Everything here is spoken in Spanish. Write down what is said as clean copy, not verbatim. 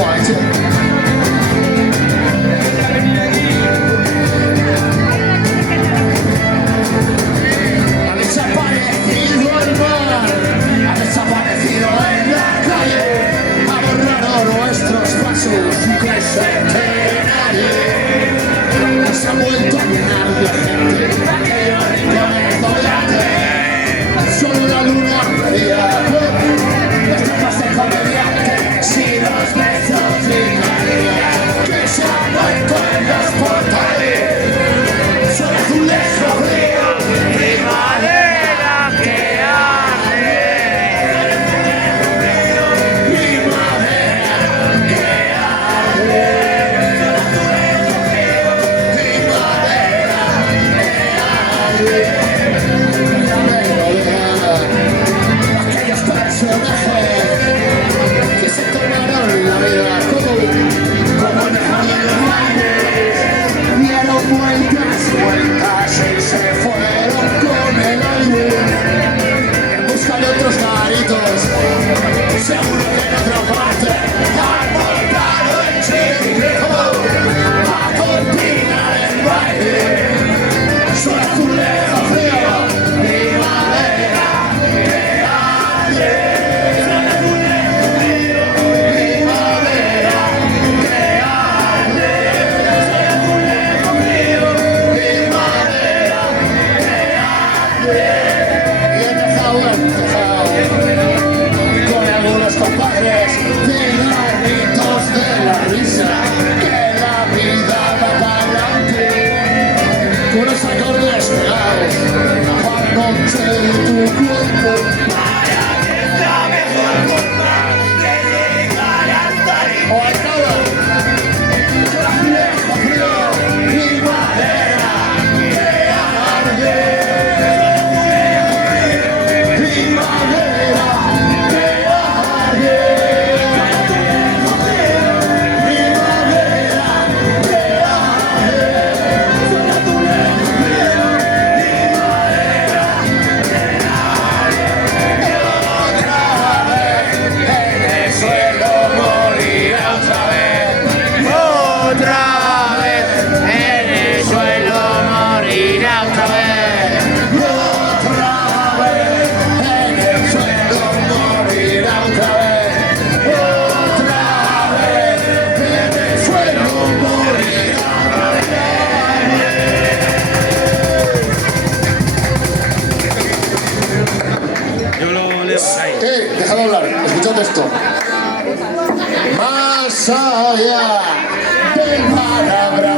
¿cómo ha hecho? Ha desaparecido el mar, ha desaparecido en la calle, ha borrado nuestros pasos que se nadie. Se ha vuelto a llenar de gente, aquellos rincones doblantes, solo la luna brilla. Esta clase de comediantes y los besos y caricias que se han muerto en los portales, son azulejo frío, primavera que arde, primavera que arde, primavera que arde. Aquellos personajes que se tomaron la vida como el mejor de los bailes, dieron vueltas y se fueron con el aire en busca de otros garitos. Seguro que en otra parte han montado el chiringuito a continuar el baile. Son azulejo frío, primavera que arde. Con algunos compadres de los ritos de la risa, que la vida va para adelante, con los acordes pegados a la noche de tu cuerpo, para que esta mejor forma de llegar hasta ahí. O acaba con la frío y madera que arde. Déjame hablar, escuchad esto. Más allá del palabra